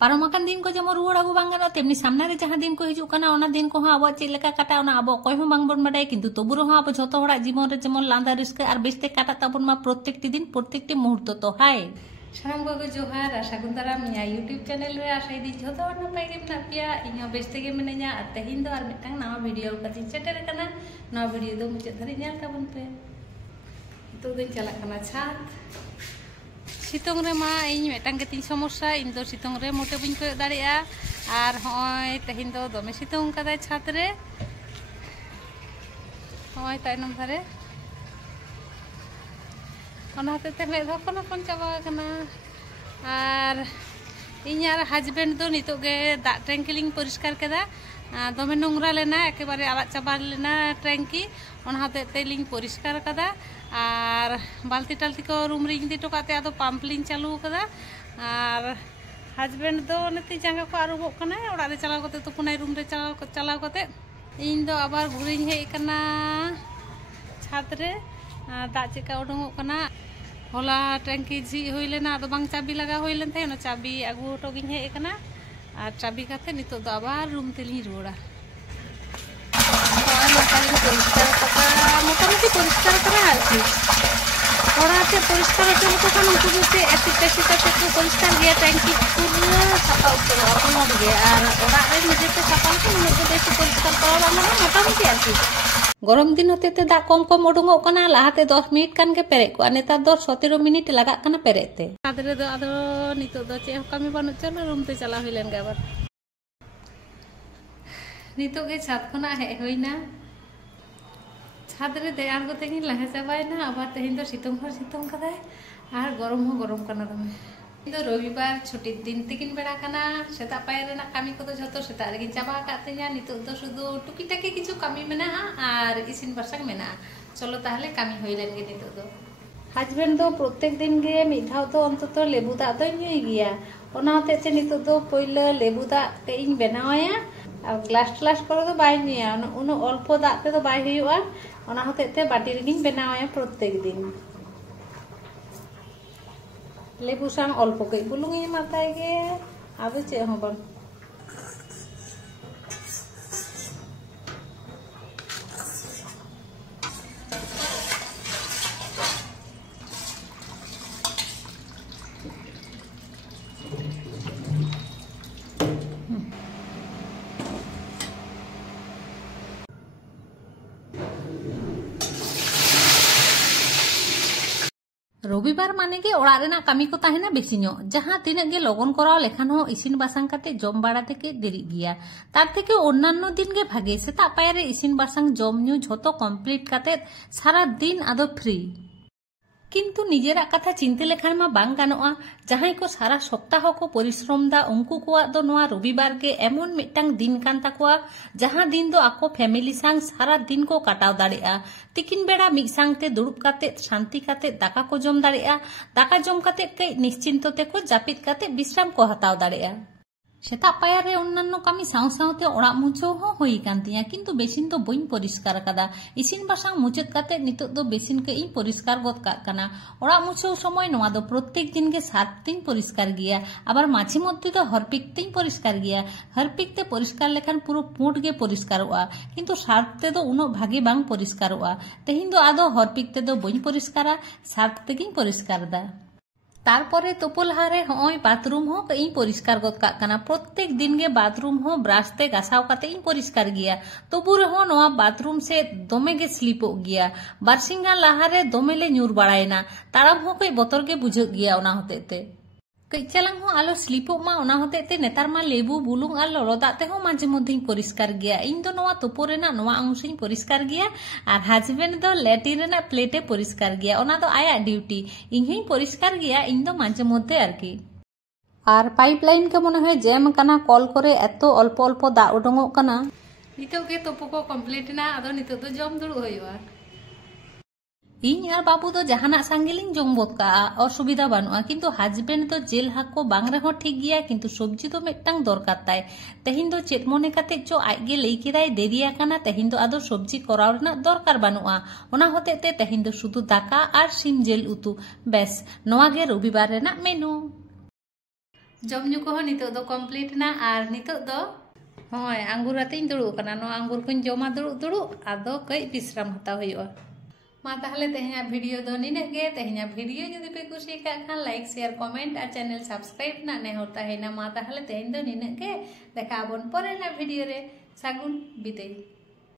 पारमाकान दिन को जेमन रुवाड़ आगू बांग गानोआ तेमनि सामने रे जहां दिन को हिजुग काना ओना दिन को आबो चेद लेका काटा ओना आबो अकय हूं बांग बोन बाडाय किन्तु तबु रहो आबो झोतो हड़ाग जीवन रे जेमन लांदा रस्का आर बेस्ते काटा ताबोन मा प्रत्येकटी दिन प्रत्येकटी मुहूर्त तो हाय सानाम को जोहार आ सागुन दाराम इया यूट्यूब चैनल रे आशा दी झोतो हड़ नापाय गे मेना पेया इᱧ बेस्ते गे मिनाña आर तेहिन दो आर मिदटांग नवा भिडियो कति सेटेर काना नवा भिडियो दो मुचाद धरि नेल ताबोन पे तो दिन चला काना छात सितोंग रे मा ᱤᱧ ᱢᱤᱫᱴᱟᱝ ᱜᱮᱛᱤᱧ ᱥᱚᱢᱚᱥᱥᱟ ᱤᱧ ᱫᱚ ᱥᱤᱛᱳᱝ ᱨᱮ ᱢᱚᱴᱮ ᱵᱟᱹᱧ ᱠᱚᱭᱚᱜ ᱫᱟᱲᱮᱭᱟᱜᱼᱟ ᱟᱨ ᱦᱚᱸᱜᱼᱚᱭ ᱛᱮᱦᱮᱧ ᱫᱚ ᱫᱚᱢᱮ ᱥᱤᱛᱳᱝ ᱠᱟᱫᱟᱭ ᱪᱷᱟᱫ ᱨᱮ ᱦᱚᱸᱜᱼᱚᱭ ᱛᱟᱭᱱᱚᱢ ᱫᱷᱟᱨᱮ ᱚᱱᱟ ᱦᱚᱛᱮᱡ ᱛᱮ ᱢᱮᱫ ᱦᱚᱯᱚᱱ ᱦᱚᱯᱚᱱ ᱪᱟᱵᱟ ᱟᱠᱟᱱᱟ ᱟᱨ ᱤᱧ ᱟᱨ ᱦᱟᱡᱵᱮন্ড ᱫᱚ ᱱᱤᱛᱚᱜ ᱜᱮ ᱫᱟᱜ ᱴᱮᱝᱠᱤ ᱞᱤᱧ ᱯᱚᱨᱤᱥᱠᱟᱨ ᱠᱮᱫᱟ दमे नोंगरा लेना एकेबारे आलाग चाबा लेना टैंकी ओना हते ते लिंग परिष्कार कदा और बाल्टी टाल्टी को रूम रे इदी टोकाते आदो पंप लिंग चालू कदा और हस्बैंड दो नेति जांगा को आरुबो कना ओड़ा रे चलाव कते तुपुनाय रूम रे चलाव कते इन दो आबार घुरिñ हेय कना छात रे दाग चेका उडुंगो कना होला टैंकी झी होई लेना आदो बांग चाबी लगा होई लेन थे ओना चाबी आगु हटो गिñ हेय कना और चाबी काते नितो दो आबार रूम तेली रुड़ा परिष्कार करा मोटामुटी परिष्कार करा आरकी ओड़ाते परिष्कार होते को खान उनको से एसिड टेस्ट को परिष्कार गया टैंकी पूरा साफा उतर अपन गे और ओड़ा रे मुझे तो साफा को मुझे बेसी परिष्कार करा बांग मोटामुटी आरकी गरम दिन होते ते दा कम कम उडुंगो कना लाहाते 10 मिनिट कान के पेरे को नेतार दो 17 मिनिट लगा कना पेरेते आदरे दो आदो नितो दो चे कमी बानु चलो रूम ते चला होइलेन गे आबार नितो गे छात खना हे होइना छात रे देयार गोते गिन लहे चाबायना आबार तेहिन दो सितोंग कदाय आर गरम हो गरम कना दमे दो रविवार छुट्टी दिन तिकिन बेड़ा कना सेता पाय रेना कामी को तो झतो सेता रेगिन चाबा कातेña नितो दो शुधु टुकी टाकी किछु कामी मेना आर इसिन बरसांग मेना चलो ताहले कामी होइलेन गे नितो दो हस्बैंड दो प्रत्येक दिन गे मिधाव तो अंतत लेबू दा दो ᱧᱩᱭ गिया ओना होते ते नितो दो पहिले लेबू दा ते इन बनावाया और ग्लास करे दो बाय ᱧᱩᱭᱟ उन अल्प दा ते दो बाय हुयुआ ओना होते ते बाटी रेगिन बनावाया प्रत्येक दिन लेबू सांग अल्प कई बुलुंग एमाताय गे आदो चे हो बांग रविवार माने गे ओड़ा रेना कामी को ताहेना बेसिनो जहां तिना गे लगन कराव लेखान हो इसिन बासांग काते जम बाड़ा तेके देरी गिया तार थेके अन्यान्य दिन गे भागे सेता पायरे इसिन बासांग जम न्यू झोतो कमप्लीट काते सारा दिन आदो फ्री किन्तु निजेरा कथा चिंते लेखान मा बांग गानोआ जहां को सारा सप्ताह को परिश्रम दा उनको को दो नोआ रविवार के एमन मिटांग दिन कान ताकुआ जहां दिन दो आको फैमिली सांग सारा दिन को काटाव दाड़ेआ तिकिन बेड़ा मिक सांगते दुड़ुब काते शांति काते दाका को जम दाड़ेआ दाका जम काते कई निश्चिंत ते को जापित काते विश्राम को हताव दाड़ेआ सेता पायारे अन्यान्य कामी साव सावते ओड़ा मुछो हो होई कान तिया किन्तु बेसिन तो बइन परिष्कार कदा इसिन बासांग मुचाद काते नितो दो बेसिन के इन परिष्कार गद का काना ओड़ा मुछो समय नोआ दो प्रत्येक दिन के 7 दिन परिष्कार गिया आबार माछी मध्य तो हरपिक तेई परिष्कार गिया हरपिक ते परिष्कार लेखान पुरो पुंट गे परिष्कारोआ किन्तु सार्फ ते दो उनो भागे बांग परिष्कारोआ तेहिन दो आदो हरपिक ते दो बइन परिष्कारा सार्फ तेगिन परिष्कार दा तारपरे तोपो लहारे होय बाथरूम हो कई परिष्कार गद का काना प्रत्येक दिन गे बाथरूम हो ब्राश ते गासाव काते इन परिष्कार गिया तबु रहो नोआ बाथरूम से दमे गे स्लिपो गिया बारसिंगा लहारे दमे ले ᱧᱩᱨ बाड़ायना ताराम हो कई बतर गे बुझ गिया ओना होतेते कई चलांग हो आलो स्लिपो मा ओना होतेते नेतार मा लेबू बुलुंग आर लोलो दाते हो माझे मध्य परिष्कार गिया इन दो नोआ तोपो रेना नोआ अंशिन परिष्कार गिया और हस्बैंड दो लेटिन रेना प्लेटे परिष्कार गिया ओना दो आया ड्यूटी इनही परिष्कार गिया इन दो माझे मध्य आरकी और पाइपलाइन के मने है जैम कना कल करे एतो अल्प अल्प दा उडुंगो कना नितो के तोपो को कंप्लीट ना आदो नितो दो जम दुड़ु होयवा इन और बाबू दो जहाना सांगेलिंग जम बोध का असुविधा बानुआ किन्तु हस्बैंड दो जेल हाक को बांग रहो ठीक गिया किन्तु सब्जी दो मिदटांग दरकार ताय तेहिन दो चेद मने काते चो आगे लई केदाय देरिया काना तेहिन दो आदो सब्जी कराव रेना दरकार बानुआ ओना होतेते तेहिन दो शुधु दाका और सिम जेल उतु बेस नोआ गे रविवार रेना मेनू जम ᱧᱩ को नितो दो कमप्लीट ना और नितो दो होय आंगुर आते दुड़ू कना नो आंगुर को जमा दुड़ू दुड़ू आदो कई विश्राम हताव हुआ मा ताहले तेहना वीडियो दो निने गे तेहना वीडियो जदि पे कुसी का खान लाइक शेयर कमेंट और चैनल सब्सक्राइब ना ने होता है ना मा ताहले तेहन दो निने गे देखा बोन परे ना वीडियो रे सागुन बिदाय।